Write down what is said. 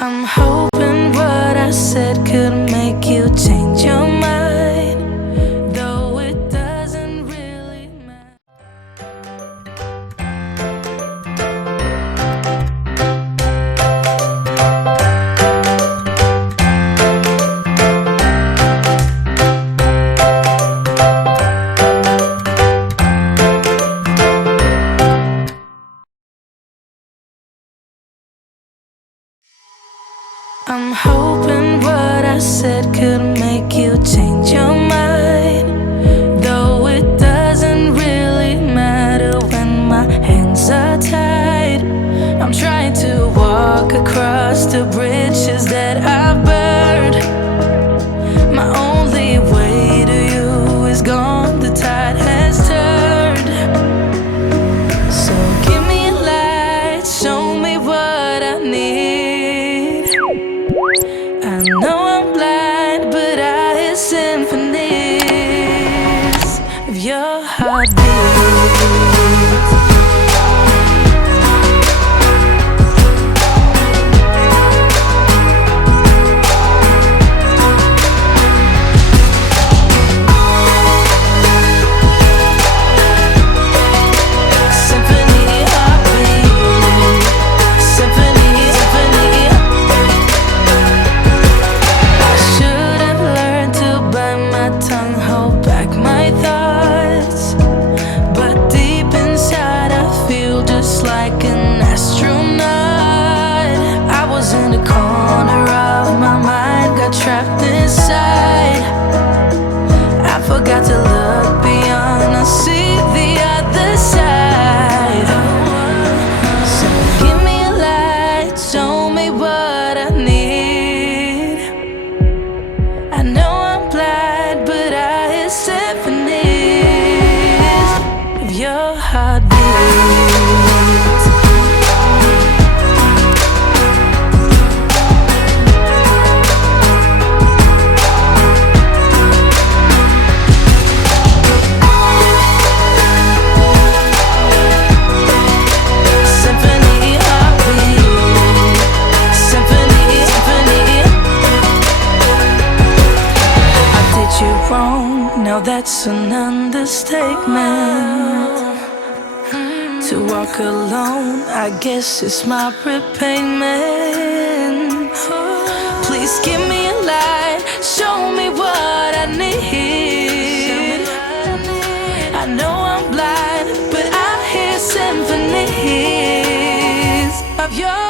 I'm hoping what I said could make you change your mind, though it doesn't really matter. I'm hoping what I said could make you change your mind, though it doesn't really matter when my hands are tied. I'm trying to walk across the bridges that I've burned. My only way to you is gone, the tide has turned. So give me a light, show me what I need. I know I'm blind, but I hear symphonies of your heartbeat. Trapped inside, I forgot to look beyond. I see the other side. So give me a light, show me what I need. I know I'm blind, but I hear symphonies of your heartbeat. Now that's an understatement. To walk alone, I guess it's my repayment. Please give me a light, show me what I need. I know I'm blind, but I hear symphonies of your